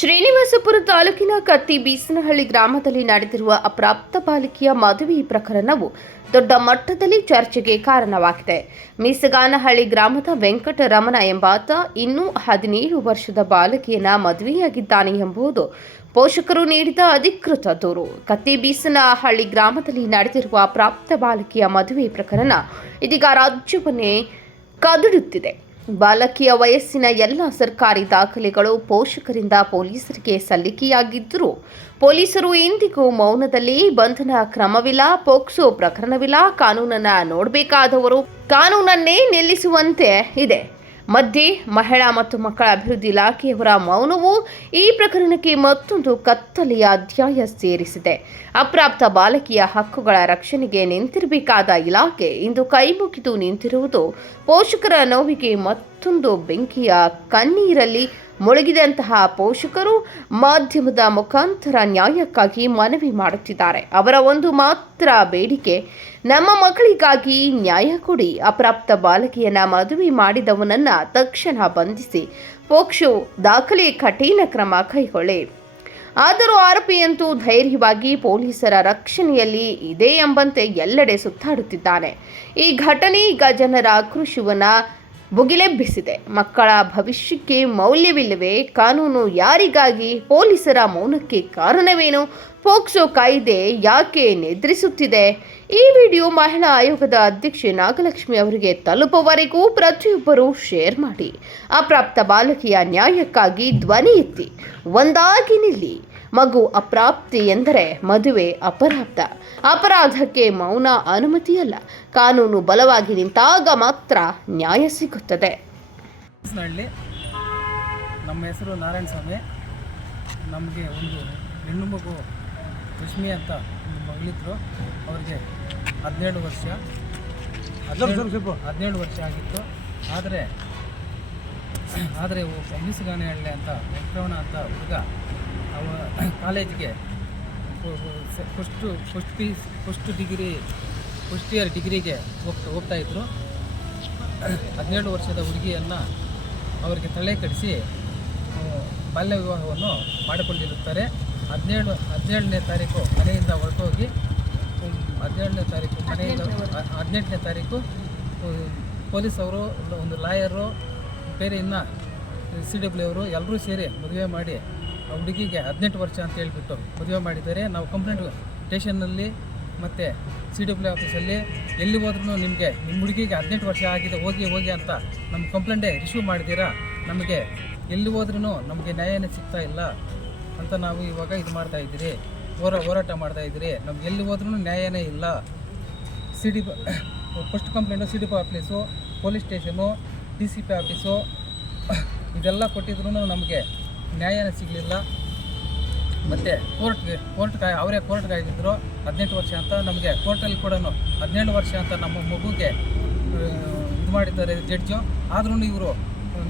ಶ್ರೀನಿವಾಸಪುರ ತಾಲೂಕಿನ ಕತ್ತಿ ಬೀಸನಹಳ್ಳಿ ಗ್ರಾಮದಲ್ಲಿ ನಡೆದಿರುವ ಅಪ್ರಾಪ್ತ ಬಾಲಕಿಯ ಮದುವೆ ಪ್ರಕರಣವು ದೊಡ್ಡ ಮಟ್ಟದಲ್ಲಿ ಚರ್ಚೆಗೆ ಕಾರಣವಾಗಿದೆ. ಮೀಸಗಾನಹಳ್ಳಿ ಗ್ರಾಮದ ವೆಂಕಟರಮಣ ಎಂಬಾತ ಇನ್ನೂ ಹದಿನೇಳು ವರ್ಷದ ಬಾಲಕಿಯನ್ನ ಮದುವೆಯಾಗಿದ್ದಾನೆ ಎಂಬುದು ಪೋಷಕರು ನೀಡಿದ ಅಧಿಕೃತ ದೂರು. ಕತ್ತಿ ಬೀಸನಹಳ್ಳಿ ಗ್ರಾಮದಲ್ಲಿ ನಡೆದಿರುವ ಅಪ್ರಾಪ್ತ ಬಾಲಕಿಯ ಮದುವೆ ಪ್ರಕರಣ ಇದೀಗ ರಾಜ್ಯವನ್ನೇ ಕದಡುತ್ತಿದೆ. ಬಾಲಕಿಯ ವಯಸ್ಸಿನ ಎಲ್ಲ ಸರ್ಕಾರಿ ದಾಖಲೆಗಳು ಪೋಷಕರಿಂದ ಪೊಲೀಸರಿಗೆ ಸಲ್ಲಿಕೆಯಾಗಿದ್ದರೂ ಪೊಲೀಸರು ಇಂದಿಗೂ ಮೌನದಲ್ಲಿ ಬಂಧನ ಕ್ರಮವಿಲ್ಲ, ಪೋಕ್ಸೋ ಪ್ರಕರಣವಿಲ್ಲ, ಕಾನೂನನ್ನ ನೋಡಬೇಕಾದವರು ಕಾನೂನನ್ನೇ ನಿಲ್ಲಿಸುವಂತೆ ಇದೆ. ಮಧ್ಯೆ ಮಹಿಳಾ ಮತ್ತು ಮಕ್ಕಳ ಅಭಿವೃದ್ಧಿ ಇಲಾಖೆಯವರ ಮೌನವು ಈ ಪ್ರಕರಣಕ್ಕೆ ಮತ್ತೊಂದು ಕತ್ತಲೆಯ ಅಧ್ಯಾಯ ಸೇರಿಸಿದೆ. ಅಪ್ರಾಪ್ತ ಬಾಲಕಿಯ ಹಕ್ಕುಗಳ ರಕ್ಷಣೆಗೆ ನಿಂತಿರಬೇಕಾದ ಇಲಾಖೆ ಇಂದು ಕೈಮುಗಿದು ನಿಂತಿರುವುದು. ಪೋಷಕರ ನೋವಿಗೆ ಮತ್ತೊಂದು ಬೆಂಕಿಯ ಕಣ್ಣೀರಲ್ಲಿ ಮುಳುಗಿದಂತಹ ಪೋಷಕರು ಮಾಧ್ಯಮದ ಮುಖಾಂತರ ನ್ಯಾಯಕ್ಕಾಗಿ ಮನವಿ ಮಾಡುತ್ತಿದ್ದಾರೆ. ಅವರ ಒಂದು ಮಾತ್ರ ಬೇಡಿಕೆ, ನಮ್ಮ ಮಕ್ಕಳಿಗಾಗಿ ನ್ಯಾಯ ಕೊಡಿ. ಅಪ್ರಾಪ್ತ ಬಾಲಕಿಯನ್ನ ಮದುವೆ ಮಾಡಿದವನನ್ನ ತಕ್ಷಣ ಬಂಧಿಸಿ ಪೋಕ್ಷು ದಾಖಲೆ ಕಠಿಣ ಕ್ರಮ ಕೈಗೊಳ್ಳಿ. ಆದರೂ ಆರೋಪಿಯಂತೂ ಧೈರ್ಯವಾಗಿ ಪೊಲೀಸರ ರಕ್ಷಣೆಯಲ್ಲಿ ಇದೆ ಎಂಬಂತೆ ಎಲ್ಲೆಡೆ ಸುತ್ತಾಡುತ್ತಿದ್ದಾನೆ. ಈ ಘಟನೆ ಈಗ ಜನರ ಆಕ್ರೋಶವನ್ನ ಭುಗಿಲೆಬ್ಬಿಸಿದೆ ಮಕ್ಕಳ ಭವಿಷ್ಯಕ್ಕೆ ಮೌಲ್ಯವಿಲ್ಲವೇ. ಕಾನೂನು ಯಾರಿಗಾಗಿ? ಪೊಲೀಸರ ಮೌನಕ್ಕೆ ಕಾರಣವೇನು? ಪೋಕ್ಸೋ ಕಾಯ್ದೆ ಯಾಕೆ ನಿದ್ರಿಸುತ್ತಿದೆ? ಈ ವಿಡಿಯೋ ಮಹಿಳಾ ಆಯೋಗದ ಅಧ್ಯಕ್ಷೆ ನಾಗಲಕ್ಷ್ಮಿ ಅವರಿಗೆ ತಲುಪುವವರೆಗೂ ಪ್ರತಿಯೊಬ್ಬರೂ ಶೇರ್ ಮಾಡಿ. ಅಪ್ರಾಪ್ತ ಬಾಲಕಿಯ ನ್ಯಾಯಕ್ಕಾಗಿ ಧ್ವನಿ ಎತ್ತಿ. ಒಂದಾಗಿ ನಿಲ್ಲಿ. ಮಗು ಅಪ್ರಾಪ್ತಿ ಎಂದರೆ ಮದುವೆ ಅಪರಾಧ. ಅಪರಾಧಕ್ಕೆ ಮೌನ ಅನುಮತಿಯಲ್ಲ. ಕಾನೂನು ಬಲವಾಗಿ ನಿಂತಾಗ ಮಾತ್ರ ನ್ಯಾಯ ಸಿಗುತ್ತದೆ. ನಮ್ಮ ಹೆಸರು ನಾರಾಯಣ ಸ್ವಾಮಿ. ನಮಗೆ ಒಂದು ಹೆಣ್ಣು ಮಗು ರಶ್ಮಿ ಅಂತ ಒಂದು ಮಗಳಿದ್ರು. ಅವ್ರಿಗೆ ಹದಿನೇಳು ವರ್ಷ. ಹದಿನೇಳು ಹದಿನೇಳು ವರ್ಷ ಆಗಿತ್ತು. ಆದರೆ ಆದರೆ ಹಳ್ಳಿ ಅಂತ ವೆಂಕಟರಮಣ ಅಂತ ಹುಡುಗ ಕಾಲೇಜಿಗೆ first first P first degree first year ಡಿಗ್ರಿಗೆ ಹೋಗ್ತಾ ಹೋಗ್ತಾ ಇದ್ದರು ಹದಿನೇಳು ವರ್ಷದ ಹುಡುಗಿಯನ್ನು ಅವರಿಗೆ ತಲೆ ಕಡಿಸಿ ಬಾಲ್ಯ ವಿವಾಹವನ್ನು ಮಾಡಿಕೊಂಡಿರುತ್ತಾರೆ. ಹದಿನೇಳು ಹದಿನೇಳನೇ ತಾರೀಕು ಮನೆಯಿಂದ ಹೊರಟೋಗಿ ಹದಿನೇಳನೇ ತಾರೀಕು ಮನೆಯಿಂದ ಹದಿನೆಂಟನೇ ತಾರೀಕು ಪೊಲೀಸ್ ಅವರು ಒಂದು ಲಾಯರು ಬೇರೆ ಇನ್ನು ಸಿ ಡಬ್ಲ್ಯೂ ಅವರು ಎಲ್ಲರೂ ಸೇರಿ ಮದುವೆ ಮಾಡಿ ಹುಡುಗಿಗೆ ಹದಿನೆಂಟು ವರ್ಷ ಅಂತ ಹೇಳಿಬಿಟ್ಟು ಮದುವೆ ಮಾಡಿದರೆ ನಾವು ಕಂಪ್ಲೇಂಟ್ ಸ್ಟೇಷನ್ನಲ್ಲಿ ಮತ್ತು ಸಿ ಡಬ್ಲ್ಯೂ ಆಫೀಸಲ್ಲಿ ಎಲ್ಲಿ ಹೋದ್ರೂ ನಿಮಗೆ ನಿಮ್ಮ ಹುಡುಗಿಗೆ ಹದಿನೆಂಟು ವರ್ಷ ಆಗಿದೆ, ಹೋಗಿ ಹೋಗಿ ಅಂತ ನಮ್ಮ ಕಂಪ್ಲೇಂಟೇ ರಿಶ್ಯೂ ಮಾಡಿದ್ದೀರಾ? ನಮಗೆ ಎಲ್ಲಿ ಹೋದ್ರೂ ನಮಗೆ ನ್ಯಾಯನೇ ಸಿಗ್ತಾ ಇಲ್ಲ ಅಂತ ನಾವು ಇವಾಗ ಇದು ಮಾಡ್ತಾ ಇದ್ದೀರಿ. ಹೋರಾ, ಹೋರಾಟ ಮಾಡ್ತಾ ಇದ್ದೀರಿ. ನಮ್ಗೆ ಎಲ್ಲಿ ಹೋದ್ರೂ ನ್ಯಾಯನೇ ಇಲ್ಲ. C D first complaint C D P office, police station, D C P office, ಇದೆಲ್ಲ ಕೊಟ್ಟಿದ್ರು ನಮಗೆ ನ್ಯಾಯನೇ ಸಿಗಲಿಲ್ಲ. ಮತ್ತು ಕೋರ್ಟ್ಗೆ, ಕೋರ್ಟ್ ಕಾಯ್, ಅವರೇ ಕೋರ್ಟ್ ಕಾಯ್ದಿದ್ರು ಹದಿನೆಂಟು ವರ್ಷ ಅಂತ. ನಮಗೆ ಕೋರ್ಟಲ್ಲಿ ಕೂಡ ಹದಿನೇಳು ವರ್ಷ ಅಂತ ನಮ್ಮ ಮಗುಗೆ ಇದು ಮಾಡಿದ್ದಾರೆ ಜಡ್ಜು ಆದ್ರೂ ಇವರು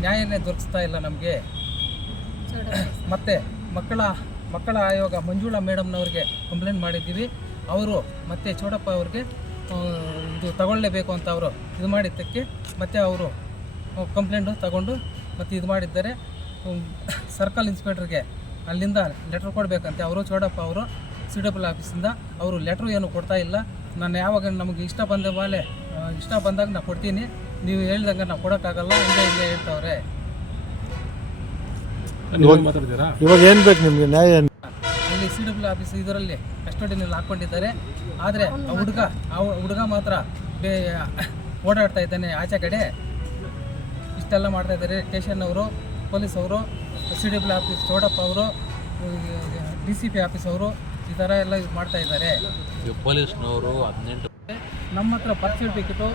ನ್ಯಾಯನೇ ದೊರಕಿಸ್ತಾ ಇಲ್ಲ ನಮಗೆ. ಮತ್ತು ಮಕ್ಕಳ ಮಕ್ಕಳ ಆಯೋಗ ಮಂಜುಳಾ ಮೇಡಮ್ನವ್ರಿಗೆ ಕಂಪ್ಲೇಂಟ್ ಮಾಡಿದ್ದೀವಿ. ಅವರು ಮತ್ತು ಚೋಡಪ್ಪ ಅವ್ರಿಗೆ ಇದು ತಗೊಳ್ಳೇಬೇಕು ಅಂತ ಅವರು ಇದು ಮಾಡಿದ್ದಕ್ಕೆ ಮತ್ತು ಅವರು ಕಂಪ್ಲೇಂಟು ತಗೊಂಡು ಮತ್ತು ಇದು ಮಾಡಿದ್ದಾರೆ. ಸರ್ಕಲ್ ಇನ್ಸ್ಪೆಕ್ಟ್ರಿಗೆ ಅಲ್ಲಿಂದ ಲೆಟ್ರ್ ಕೊಡಬೇಕಂತೆ. ಅವರು ಚೋಡಪ್ಪ ಅವರು ಸಿ ಡಬ್ಲ್ಯೂ ಆಫೀಸಿಂದ ಅವರು ಲೆಟ್ರ್ ಏನು ಕೊಡ್ತಾ ಇಲ್ಲ. ನಾನು ಯಾವಾಗ ನಮಗೆ ಇಷ್ಟ ಬಂದ ಮೇಲೆ ಇಷ್ಟ ಬಂದಾಗ ನಾನು ಕೊಡ್ತೀನಿ. ನೀವು ಹೇಳ್ದಂಗೆ ನಾವು ಕೊಡೋಕ್ಕಾಗಲ್ಲ ಹಿಂದೆ ಹಿಂದೆ ಹೇಳ್ತಾವ್ರೆ. ಇವಾಗ ಏನು ಬೇಕು ನಿಮಗೆ? ನ್ಯಾಯ ಏನ್? ಅಲ್ಲಿ ಸಿ ಡಬ್ಲ್ಯೂ ಆಫೀಸ್ ಇದರಲ್ಲಿ ಕಸ್ಟಡಿನಲ್ಲಿ ಹಾಕ್ಕೊಂಡಿದ್ದಾರೆ ಆದರೆ ಆ ಹುಡುಗ ಆ ಹುಡುಗ ಮಾತ್ರ ಬೇ ಓಡಾಡ್ತಾ ಇದ್ದಾನೆ ಆಚೆ ಕಡೆ. ಇಷ್ಟೆಲ್ಲ ಮಾಡ್ತಾ ಇದ್ದಾರೆ. ಸ್ಟೇಷನ್ ಅವರು ಪೊಲೀಸ್ ಅವರು ಸಿ ಡಬ್ಲ್ಯೂ ಆಫೀಸ್ ಚೋಡಪ್ಪ ಅವರು ಡಿ ಸಿ ಪಿ ಆಫೀಸ್ ಅವರು ಈ ಥರ ಎಲ್ಲ ಇದು ಮಾಡ್ತಾ ಇದ್ದಾರೆ. ಪೊಲೀಸ್ನವರು ಹದಿನೆಂಟು ನಮ್ಮ ಹತ್ರ ಬರ್ತ್ ಸರ್ಟಿಫಿಕೇಟು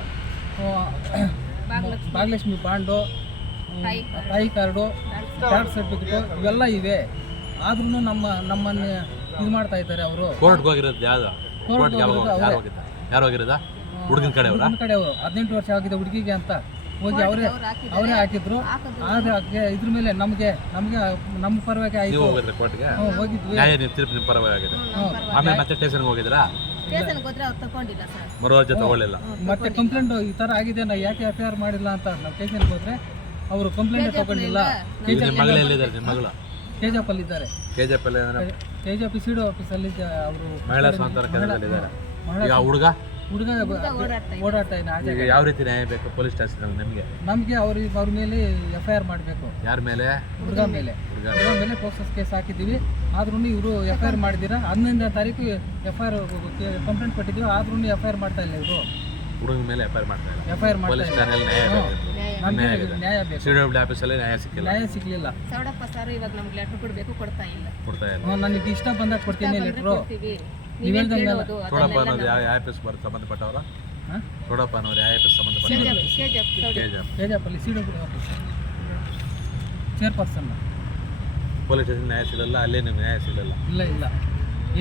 ಭಾಗ್ಯಲಕ್ಷ್ಮಿ ಬಾಂಡು ತಾಯಿ ಕಾರ್ಡು ಕ್ಯಾಸ್ಟ್ ಸರ್ಟಿಫಿಕೇಟು ಇವೆಲ್ಲ ಇವೆ. ಆದ್ರೂ ನಮ್ಮ ನಮ್ಮನ್ನು ಇದು ಮಾಡ್ತಾ ಇದ್ದಾರೆ ಅವರು. ಕೋರ್ಟ್ಗೆ ಹೋಗಿರೋದು ಯಾವ್ದು? ಕೋರ್ಟ್ಗೆ ಯಾವಾಗ ಯಾರು ಹೋಗಿರೋದಾ ಹುಡುಗನ ಕಡೆ ಕಡೆಯವರು. ಹದಿನೆಂಟು ವರ್ಷ ಆಗಿದೆ ಹುಡುಗಿಗೆ ಅಂತ. ಹೋಗಿ ಅವರೇ ಅವರೇ ಹಾಕಿದ್ರು. ಆದ್ರೆ ಅದಕ್ಕೆ ಇದ್ರ ಮೇಲೆ ನಮಗೆ ನಮಗೆ ನಮ್ಮ ಪರವಾಗಿ ಆಯ್ತು. ನೀವು ಹೋಗಿದ್ರೆ ಕೋರ್ಟ್ಗೆ ಹ್ಞೂ ಹೋಗಿದ್ವಿ. ನ್ಯಾಯ ತೀರ್ಪು ನಿಮ್ಮ ಆಮೇಲೆ ಮತ್ತೆ ಸ್ಟೇಷನ್ಗೆ ಹೋಗಿದ್ರಾ ಸ್ಟೇಷನ್ಗೆ ಹೋದ್ರೆ ಅವ್ರು ತಗೊಂಡಿಲ್ಲ ಸರ್. ಮರು ಅರ್ಜಿ ತಗೊಳ್ಳಿಲ್ಲ. ಮತ್ತೆ ಕಂಪ್ಲೇಂಟ್ ಈ ತರ ಆಗಿದೆ ನಾವು ಯಾಕೆ ಎಫ್ ಐ ಆರ್ ಮಾಡಿಲ್ಲ ಅಂತ ನಾವು ಸ್ಟೇಷನ್ಗೆ ಹೋದ್ರೆ ಅವರು ಕಂಪ್ಲೇಂಟ್ ತಗೊಂಡಿಲ್ಲ. ಈಗ ನಿಮ್ಮ ಮಗಳು ಎಲ್ಲಿದ್ದಾರೆ? ನಿಮ್ಮ ಮಗಳು? ಕೆ ಜಿ ಎಫ್ ಇದ್ದಾರೆ. ಕೆ ಜಿ ಎಫ್ ಅಲ್ಲಿ ಅಂದ್ರೆ K G F C D ಆಫೀಸಲ್ಲಿ ಅವರು ಮಹಿಳಾ ಸ್ವಾತಂತ್ರ್ಯ ಕೇಂದ್ರದಲ್ಲಿ ಇದ್ದಾರೆ ಮಹಿಳಾ- ಈಗ ಹುಡುಗ? ಹುಡುಗ ಓಡಾಡ್ತಾ ಇದ್ದಾನೆ. ಆಚೆ ಈಗ ಯಾವ ರೀತಿ ನ್ಯಾಯ ಬೇಕು ಪೊಲೀಸ್ ಸ್ಟೇಷನ್ ನಿಮಗೆ? ನಮಗೆ ಅವ್ರ ಅವ್ರ ಮೇಲೆ ಎಫ್ ಐ ಆರ್ ಮಾಡಬೇಕು. ಯಾರ ಮೇಲೆ? ಹುಡುಗ ಮೇಲೆ. ಹುಡುಗ ಹುಡುಗ ಮೇಲೆ. ಪೋಕ್ಸಸ್ ಕೇಸ್ ಹಾಕಿದ್ದೀವಿ. ಆದ್ರೂ ಇವರು ಎಫ್ ಐ ಆರ್ ಮಾಡಿದ್ದೀರಾ? ಹನ್ನೊಂದನೇ ತಾರೀಕು ಎಫ್ ಐ ಆರ್ ಕಂಪ್ಲೇಂಟ್ ಕೊಟ್ಟಿದ್ದೀವಿ ಆದ್ರೂ ಎಫ್ ಐ ಆರ್ ಮಾಡ್ತಾ ಇಲ್ಲ ಇವರು. ಹುಡುಗ ಮೇಲೆ ಎಫ್ ಐ ಆರ್ ಮಾಡ್ತಾ ಇಲ್ಲ. ಎಫ್ ಐ ಆರ್ ಮಾಡ್ತಾ ಪೊಲೀಸ್ ಇಲ್ಲ ಠಾಣೆಯಲ್ಲಿ ನ್ಯಾಯ ಬೇಕು. ನ್ಯಾಯ ಬೇಕು. ಸಿ ಡಬ್ಲ್ಯೂ ಆಫೀಸಲ್ಲಿ ನ್ಯಾಯ ಸಿಕ್ಕಿಲ್ಲ. ನ್ಯಾಯ ಸಿಗ್ಲಿಲ್ಲ. ಸೌಡಪ್ಪ ಸರ್ ಇವಾಗ ನಮ್ಗೆ ಲೆಟರ್ ಕೊಡಬೇಕು ಕೊಡ್ತಾ ಇಲ್ಲ. ಕೊಡ್ತಾ ಇಲ್ಲ. ನನಗೆ ಇಷ್ಟ ಬಂದಾಗ ಕೊಡ್ತೀನಿ ಲೆಟ್ರು ಕೊಡ್ತೀವಿ. ಚೋಡಪ್ಪ ಅನ್ನೋದು ಯಾವ ಯಾವ ಆಫೀಸ್ ಬರ್ ಸಂಬಂಧಪಟ್ಟವರ? ಹಾಂ? ಚೋಡಪ್ಪ ಅನ್ನೋರು ಯಾವ ಆಫೀಸ್. ಸಂಬಂಧಪಟ್ಟ ಚೇರ್ಪರ್ಸನ್ ಪೊಲೀಸ್ ಸ್ಟೇಷನ್ ನ್ಯಾಯ ಸಿಗಲ್ಲ ಅಲ್ಲೇ ನಿಮ್ಗೆ ನ್ಯಾಯ ಸಿಗಲ್ಲ ಇಲ್ಲ ಇಲ್ಲ.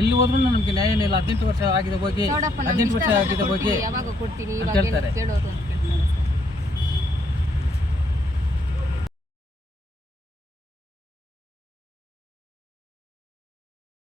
ಎಲ್ಲಿ ಹೋದ್ರೂ ನಮಗೆ ನ್ಯಾಯನೇ ಇಲ್ಲ. ಹದಿನೆಂಟು ವರ್ಷ ಆಗಿದೆ ಹೋಗಿ. ಹದಿನೆಂಟು ವರ್ಷ ಆಗಿದೆ ಹೋಗಿ ಯಾವಾಗ ಕೊಡ್ತೀನಿ ಅಂತ ಹೇಳ್ತಾರೆ. ಕೇಳ್ತಾರೆ.